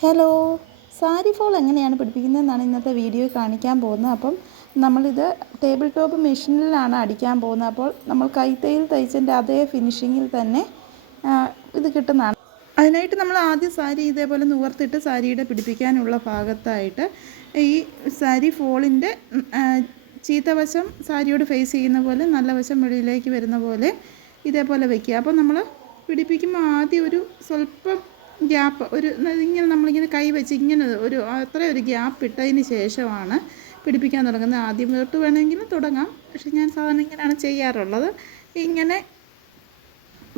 Hello sari fall എങ്ങനെയാണ് പിടിപ്പിക്കുന്നതെന്നാണ് ഇന്നത്തെ video കാണിക്കാൻ പോകുന്നത്. അപ്പം നമ്മളിത് ടേബിൾ ടോപ്പ് മെഷീനിലാണ് അടിക്കാൻ പോകുന്നത്. അപ്പോൾ നമ്മൾ കൈത്തയിൽ തയ്ച്ചതിന്റെ അതേ ഫിനിഷിങ്ങിൽ തന്നെ ഇത് കിട്ടുന്നതാണ്. അതിനായിട്ട് നമ്മൾ ആദ്യം സാരി ഇതേപോലെ നുവർത്തിട്ട് സാരിയുടെ പിടിപ്പിക്കാനുള്ള ഭാഗത്തായിട്ട് ഈ സാരി ഫോളിന്റെ ഉം, ചീത്ത വശം സാരിയോട് ഫേസ് ചെയ്യുന്ന പോലെ നല്ല വശം വെളിയിലേക്ക് വരുന്ന പോലെ ഇതേപോലെ വെക്കുക. അപ്പോൾ നമ്മൾ പിടിപ്പിക്കുമ്പോൾ ആദ്യം ഒരു സ്വല്പം ഗ്യാപ്പ് ഒരു ഇങ്ങനെ നമ്മളിങ്ങനെ കൈ വെച്ച് ഇങ്ങനെ ഒരു അത്ര ഒരു ഗ്യാപ്പ് ഇട്ടതിന് ശേഷമാണ് പിടിപ്പിക്കാൻ തുടങ്ങുന്നത്. ആദ്യം തൊട്ട് വേണമെങ്കിൽ തുടങ്ങാം. പക്ഷെ ഞാൻ സാധാരണ ഇങ്ങനെയാണ് ചെയ്യാറുള്ളത്. ഇങ്ങനെ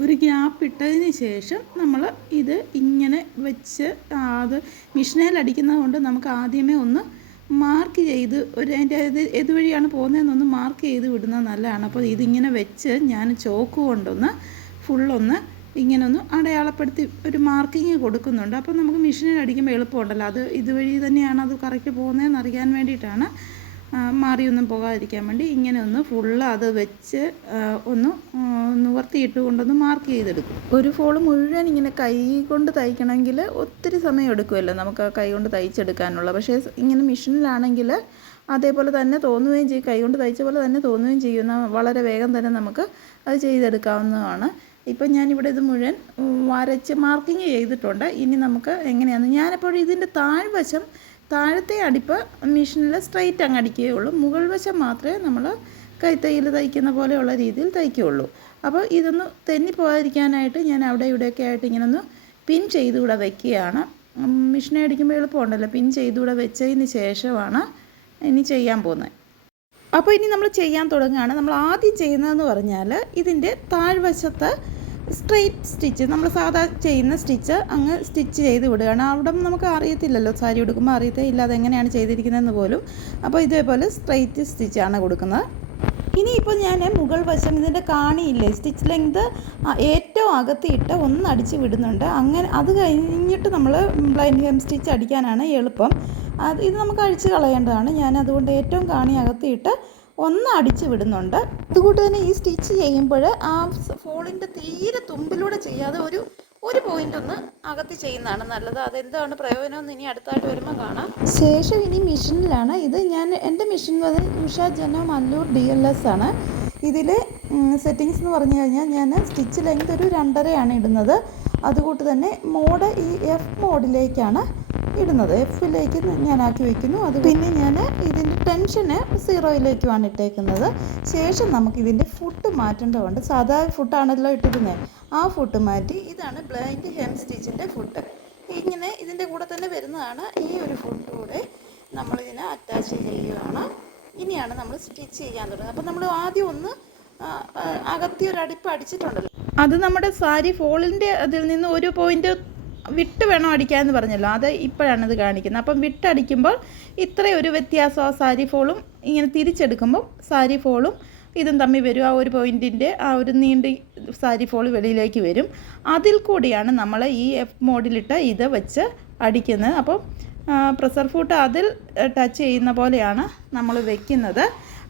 ഒരു ഗ്യാപ്പ് ഇട്ടതിന് ശേഷം നമ്മൾ ഇത് ഇങ്ങനെ വെച്ച് അത് മിഷനയിൽ അടിക്കുന്നത് കൊണ്ട് നമുക്ക് ആദ്യമേ ഒന്ന് മാർക്ക് ചെയ്ത് ഒരു അതിന്റെ ഇത് ഏതുവഴിയാണ് പോകുന്നതെന്നൊന്ന് മാർക്ക് ചെയ്ത് വിടുന്നത് നല്ലതാണ്. അപ്പോൾ ഇതിങ്ങനെ വെച്ച് ഞാൻ ചോക്ക് കൊണ്ടൊന്ന് ഫുള്ളൊന്ന് ഇങ്ങനെ ഒന്ന് അടയാളപ്പെടുത്തി ഒരു മാർക്കിങ് കൊടുക്കുന്നുണ്ട്. അപ്പോൾ നമുക്ക് മെഷീനിൽ അടിക്കുമ്പോൾ എളുപ്പമുണ്ടല്ലോ. അത് ഇതുവഴി തന്നെയാണ് അത് കറക്റ്റ് പോകുന്നതെന്ന് അറിയാൻ വേണ്ടിയിട്ടാണ് മാറിയൊന്നും പോകാതിരിക്കാൻ വേണ്ടി ഇങ്ങനെ ഒന്ന് ഫുള്ള് അത് വെച്ച് ഒന്ന് നിവർത്തിയിട്ട് കൊണ്ടൊന്ന് മാർക്ക് ചെയ്തെടുക്കും. ഒരു ഫോൾ മുഴുവൻ ഇങ്ങനെ കൈ കൊണ്ട് തയ്ക്കണമെങ്കിൽ ഒത്തിരി സമയം എടുക്കുമല്ലോ നമുക്ക് ആ കൈ കൊണ്ട് തയ്ച്ചെടുക്കാനുള്ള. പക്ഷേ ഇങ്ങനെ മെഷീനിലാണെങ്കിൽ അതേപോലെ തന്നെ തോന്നുകയും ചെയ്യും. കൈ കൊണ്ട് തയ്ച്ച പോലെ തന്നെ തോന്നുകയും ചെയ്യുന്ന വളരെ വേഗം തന്നെ നമുക്ക് അത് ചെയ്തെടുക്കാവുന്നതാണ്. ഇപ്പം ഞാനിവിടെ ഇത് മുഴുവൻ വരച്ച് മാർക്കിങ് ചെയ്തിട്ടുണ്ട്. ഇനി നമുക്ക് എങ്ങനെയാണ്? ഞാനിപ്പോൾ ഇതിന്റെ താഴ്വശം താഴത്തെ അടിപ്പ് മെഷീനിൽ സ്ട്രൈറ്റ് അങ്ങ് അടിക്കുകയുള്ളൂ. മുകൾ വശം മാത്രമേ നമ്മൾ കൈത്തയ്യിൽ തയ്ക്കുന്ന പോലെയുള്ള രീതിയിൽ തയ്ക്കുകയുള്ളൂ. അപ്പോൾ ഇതൊന്ന് തെന്നി പോകാതിരിക്കാനായിട്ട് ഞാൻ അവിടെ ഇവിടെയൊക്കെ ആയിട്ട് ഇങ്ങനൊന്ന് പിൻ ചെയ്തുകൂടെ വയ്ക്കുകയാണ് മെഷീനെ അടിക്കുമ്പോൾ എളുപ്പമുണ്ടല്ലോ പിൻ ചെയ്തുകൂടെ വെച്ചതിന് ശേഷമാണ് ഇനി ചെയ്യാൻ പോകുന്നത്. അപ്പോൾ ഇനി നമ്മൾ ചെയ്യാൻ തുടങ്ങുകയാണ്. നമ്മൾ ആദ്യം ചെയ്യുന്നതെന്ന് പറഞ്ഞാൽ ഇതിന്റെ താഴ്വശത്ത് സ്ട്രെയിറ്റ് സ്റ്റിച്ച് നമ്മൾ സാധാ ചെയ്യുന്ന സ്റ്റിച്ച് അങ്ങ് സ്റ്റിച്ച് ചെയ്ത് വിടുകയാണ് അവിടെ നമുക്ക് അറിയത്തില്ലല്ലോ സാരി ഉടുക്കുമ്പോൾ അറിയത്തില്ല അതെങ്ങനെയാണ് ചെയ്തിരിക്കുന്നതെന്ന് പോലും. അപ്പോൾ ഇതേപോലെ സ്ട്രെയിറ്റ് സ്റ്റിച്ചാണ് കൊടുക്കുന്നത്. ഇനിയിപ്പോൾ ഞാൻ മുകൾ വശം ഇതിന്റെ കാണിയില്ലേ? സ്റ്റിച്ച് ലെങ്ത് ഏറ്റവും അകത്തിയിട്ട് ഒന്ന് അടിച്ച് വിടുന്നുണ്ട്. അങ്ങനെ അത് കഴിഞ്ഞിട്ട് നമ്മൾ ബ്ലൈൻഡ് ഹെം സ്റ്റിച്ച് അടിക്കാനാണ് എളുപ്പം. അത് ഇത് നമുക്ക് അഴിച്ച് കളയേണ്ടതാണ്. ഞാൻ അതുകൊണ്ട് ഏറ്റവും കാണി അകത്തിയിട്ട് ഒന്ന് അടിച്ച് വിടുന്നുണ്ട്. അതുകൊണ്ട് തന്നെ ഈ സ്റ്റിച്ച് ചെയ്യുമ്പോൾ ആ ഫോളിന്റെ തീരെ തുമ്പിലൂടെ ചെയ്യാതെ ഒരു ഒരു പോയിന്റ് ഒന്ന് അകത്ത് ചെയ്യുന്നതാണ് നല്ലത്. അതെന്താണ് പ്രയോജനം എന്ന് ഇനി അടുത്തായിട്ട് വരുമ്പോൾ കാണാം. ശേഷം ഇനി മെഷീനിലാണ്. ഇത് ഞാൻ എന്റെ മെഷീൻ വന്ന് Usha Janome Allure D L S ആണ്. ഇതിൽ സെറ്റിങ്സ് എന്ന് പറഞ്ഞു കഴിഞ്ഞാൽ ഞാൻ സ്റ്റിച്ച് ലെങ്ത് ഒരു രണ്ടരയാണ് ഇടുന്നത്. അതുകൂട്ട് തന്നെ മോഡ് ഈ എഫ് മോഡിലേക്കാണ് ഇടുന്നത്. എഫിലേക്ക് ആക്കി വയ്ക്കുന്നു അത് പിന്നെ ഞാൻ ഇതിന്റെ ടെൻഷന് സീറോയിലേക്കുമാണ് ഇട്ടേക്കുന്നത്. ശേഷം നമുക്ക് ഇതിന്റെ ഫുട്ട് മാറ്റേണ്ടതുണ്ട്. സാധാ ഫുട്ടാണല്ലോ ഇട്ടിരുന്നത് ആ ഫുട്ട് മാറ്റി ഇതാണ് ബ്ലൈൻഡ് ഹെം സ്റ്റിച്ചിന്റെ ഫുട്ട് ഇങ്ങനെ ഇതിന്റെ കൂടെ തന്നെ വരുന്നതാണ് ഈ ഒരു ഫുട്ട് നമ്മളിതിനെ അറ്റാച്ച് ചെയ്യുകയാണ് ഇനിയാണ് നമ്മൾ സ്റ്റിച്ച് ചെയ്യാൻ തുടങ്ങുന്നത്. അപ്പോൾ നമ്മൾ ആദ്യം ഒന്ന് അകത്തി ഒരു അടിപ്പ് അടിച്ചിട്ടുണ്ടല്ലോ. അത് നമ്മുടെ സാരി ഫോളിന്റെ അതിൽ നിന്ന് ഒരു പോയിന്റ് വിട്ട് വേണം അടിക്കാൻ എന്ന് പറഞ്ഞല്ലോ. അത് ഇപ്പോഴാണ് ഇത് കാണിക്കുന്നത്. അപ്പം വിട്ടടിക്കുമ്പോൾ ഇത്രയും ഒരു വ്യത്യാസം ആ സാരി ഫോളും ഇങ്ങനെ തിരിച്ചെടുക്കുമ്പോൾ സാരി ഫോളും ഇതും തമ്മിൽ വരും. ആ ഒരു പോയിന്റിന്റെ ആ ഒരു നീണ്ട സാരി ഫോൾ വെളിയിലേക്ക് വരും. അതിൽ കൂടിയാണ് നമ്മൾ ഈ എഫ് മോഡിലിട്ട് ഇത് വെച്ച് അടിക്കുന്നത്. അപ്പം പ്രഷർ ഫൂട്ട് അതിൽ ടച്ച് ചെയ്യുന്ന പോലെയാണ് നമ്മൾ വെക്കുന്നത്.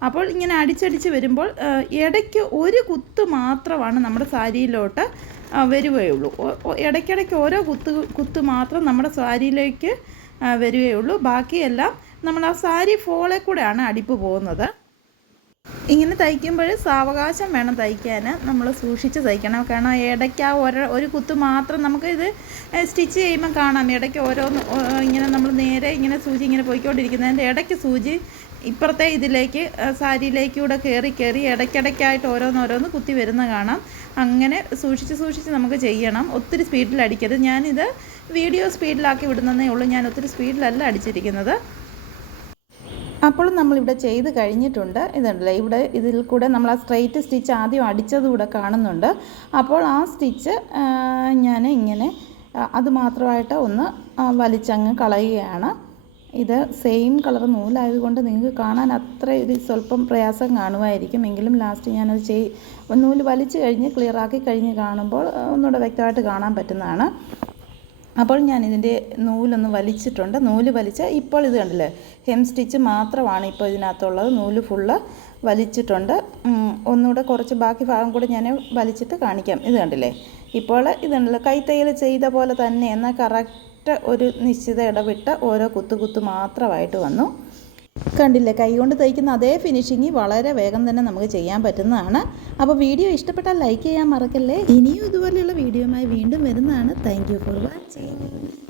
അപ്പോൾ ഇങ്ങനെ അടിച്ചടിച്ച് വരുമ്പോൾ ഇടയ്ക്ക് ഒരു കുത്ത് മാത്രമാണ് നമ്മുടെ സാരിയിലോട്ട് വരികയുള്ളൂ. ഇടയ്ക്കിടയ്ക്ക് ഓരോ കുത്ത് കുത്ത് മാത്രം നമ്മുടെ സാരിയിലേക്ക് വരികയുള്ളൂ. ബാക്കിയെല്ലാം നമ്മൾ ആ സാരി ഫോളെ കൂടെയാണ് അടിപ്പ് പോകുന്നത്. ഇങ്ങനെ തയ്ക്കുമ്പോൾ സാവകാശം വേണം തയ്ക്കാൻ. നമ്മൾ സൂക്ഷിച്ച് തയ്ക്കണം. കാരണം ഇടയ്ക്ക് ആ ഒരു ഒരു കുത്ത് മാത്രം നമുക്ക് ഇത് സ്റ്റിച്ച് ചെയ്യുമ്പോൾ കാണാം. ഇടയ്ക്ക് ഓരോന്ന് ഇങ്ങനെ നമ്മൾ നേരെ ഇങ്ങനെ സൂചി ഇങ്ങനെ പോയിക്കൊണ്ടിരിക്കുന്നതിന്റെ ഇടയ്ക്ക് സൂചി ഇപ്പുറത്തെ ഇതിലേക്ക് സാരിയിലേക്ക് കൂടെ കയറി കയറി ഇടയ്ക്കിടയ്ക്കായിട്ട് ഓരോന്നോരോന്ന് കുത്തി വരുന്ന കാണാം. അങ്ങനെ സൂക്ഷിച്ച് സൂക്ഷിച്ച് നമുക്ക് ചെയ്യണം. ഒത്തിരി സ്പീഡിൽ അടിക്കരുത്. ഞാനിത് വീഡിയോ സ്പീഡിലാക്കി വിടുന്നതേ ഉള്ളൂ. ഞാൻ ഒത്തിരി സ്പീഡിലല്ല അടിച്ചിരിക്കുന്നത്. അപ്പോൾ നമ്മളിവിടെ ചെയ്ത് കഴിഞ്ഞിട്ടുണ്ട്. ഇതുണ്ടല്ലോ? ഇവിടെ ഇതിൽ കൂടെ നമ്മൾ ആ സ്ട്രെയിറ്റ് സ്റ്റിച്ച് ആദ്യം അടിച്ചതുകൂടെ കാണുന്നുണ്ട്. അപ്പോൾ ആ സ്റ്റിച്ച് ഞാൻ ഇങ്ങനെ അതുമാത്രമായിട്ട് അത് മാത്രമായിട്ട് ഒന്ന് വലിച്ചങ്ങ് കളയുകയാണ്. ഇത് സെയിം കളർ നൂലായതുകൊണ്ട് നിങ്ങൾക്ക് കാണാൻ അത്ര ഇത് സ്വല്പം പ്രയാസം കാണുമായിരിക്കും. എങ്കിലും ലാസ്റ്റ് ഞാനത് ചെയ് നൂൽ വലിച്ചു കഴിഞ്ഞ് ക്ലിയറാക്കി കഴിഞ്ഞ് കാണുമ്പോൾ ഒന്നുകൂടെ വ്യക്തമായിട്ട് കാണാൻ പറ്റുന്നതാണ്. അപ്പോൾ ഞാൻ ഇതിന്റെ നൂലൊന്ന് വലിച്ചിട്ടുണ്ട്. നൂൽ വലിച്ച ഇപ്പോൾ ഇത് കണ്ടില്ലേ ഹെം സ്റ്റിച്ച് മാത്രമാണ് ഇപ്പോൾ ഇതിനകത്തുള്ളത്. നൂൽ ഫുള്ള് വലിച്ചിട്ടുണ്ട്. ഒന്നുകൂടെ കുറച്ച് ബാക്കി ഭാഗം കൂടെ ഞാൻ വലിച്ചിട്ട് കാണിക്കാം. ഇത് കണ്ടില്ലേ ഇപ്പോൾ ഇതുണ്ടല്ലോ കൈത്തയ്യൽ ചെയ്ത പോലെ തന്നെ എന്നാൽ കറക്റ്റ് ഒരൊറ്റ ഒരു നിശ്ചിത ഇടവിട്ട് ഓരോ കുത്തു കുത്തു മാത്രമായിട്ട് വന്നു. കണ്ടില്ലേ കൈകൊണ്ട് തയ്ക്കുന്ന അതേ ഫിനിഷിങ് വളരെ വേഗം തന്നെ നമുക്ക് ചെയ്യാൻ പറ്റുന്നതാണ്. അപ്പോൾ വീഡിയോ ഇഷ്ടപ്പെട്ടാൽ ലൈക്ക് ചെയ്യാൻ മറക്കല്ലേ? ഇനിയും ഇതുപോലെയുള്ള വീഡിയോയുമായി വീണ്ടും വരുന്നതാണ്. Thank for watching